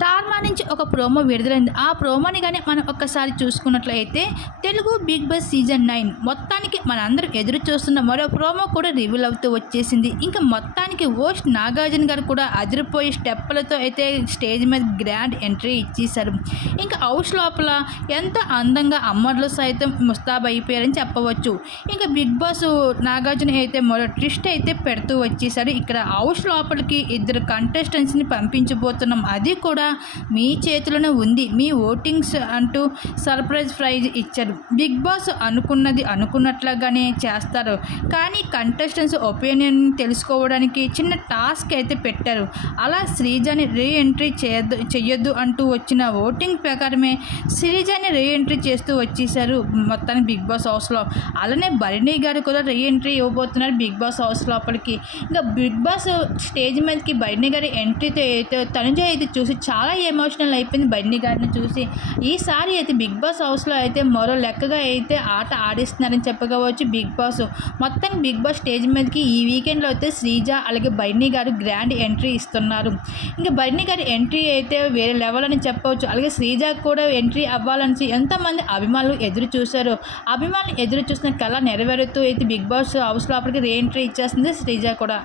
Star మా నుంచి ఒక ప్రోమో విడుదలైంది. ఆ ప్రోమోని కానీ మనం ఒక్కసారి చూసుకున్నట్లయితే Telugu Bigg Boss season nine మొత్తానికి మనందరం ఎదురు చూస్తున్న మరో ప్రోమో కూడా రివీల్ అవుతూ వచ్చేసింది. ఇంకా మొత్తానికి ఓస్ట్ నాగార్జున గారు కూడా అదిరిపోయే స్టెప్పులతో అయితే స్టేజ్ మీద గ్రాండ్ ఎంట్రీ ఇచ్చేశారు. ఇంకా హౌస్ లోపల ఎంతో అందంగా అమ్మర్లు సైతం ముస్తాబ్ అయిపోయారని చెప్పవచ్చు. ఇంకా బిగ్ బాస్ నాగార్జున అయితే మరో ట్విస్ట్ అయితే పెడుతూ వచ్చేసాడు ఇక్కడ హౌస్ లోపలికి ఇద్దరు కంటెస్టెంట్స్ని పంపించబోతున్నాం. అది కూడా మీ చేతిలోనే ఉంది. మీ ఓటింగ్స్ అంటూ సర్ప్రైజ్ ప్రైజ్ ఇచ్చారు. బిగ్ బాస్ అనుకున్నది అనుకున్నట్లుగానే చేస్తారు. కానీ కంటెస్టెంట్స్ ఒపీనియన్ తెలుసుకోవడానికి చిన్న టాస్క్ అయితే పెట్టారు. అలా శ్రీజని రీ ఎంట్రీ చేయొద్దు చెయ్యొద్దు అంటూ వచ్చిన ఓటింగ్ ప్రకారమే శ్రీజని రీ ఎంట్రీ చేస్తూ వచ్చేసారు మొత్తానికి బిగ్ బాస్ హౌస్లో అలానే భరణి గారు కూడా రీ ఎంట్రీ ఇవ్వబోతున్నారు బిగ్ బాస్ హౌస్ లోపలికి. ఇంకా బిగ్ బాస్ స్టేజ్ మీదకి భరణి గారి ఎంట్రీతో అయితే తనుజ అయితే చూసి చాలా ఎమోషనల్ అయిపోయింది భరణి గారిని చూసి. ఈసారి అయితే బిగ్ బాస్ హౌస్లో అయితే మరో లెక్కగా అయితే ఆట ఆడిస్తున్నారని చెప్పగవచ్చు బిగ్ బాస్. మొత్తం బిగ్ బాస్ స్టేజ్ మీదకి ఈ వీకెండ్లో అయితే శ్రీజ అలాగే బర్నీ గారు గ్రాండ్ ఎంట్రీ ఇస్తున్నారు. ఇంకా బర్నీ గారి ఎంట్రీ అయితే వేరే లెవెల్ అని చెప్పవచ్చు. అలాగే శ్రీజ కూడా ఎంట్రీ అవ్వాలని ఎంతమంది అభిమానులు ఎదురు చూశారు. అభిమానులు ఎదురు చూసిన కళ నెరవేరుతూ అయితే బిగ్ బాస్ హౌస్ లోపలికి రీ ఎంట్రీ ఇచ్చేస్తుంది శ్రీజ కూడా.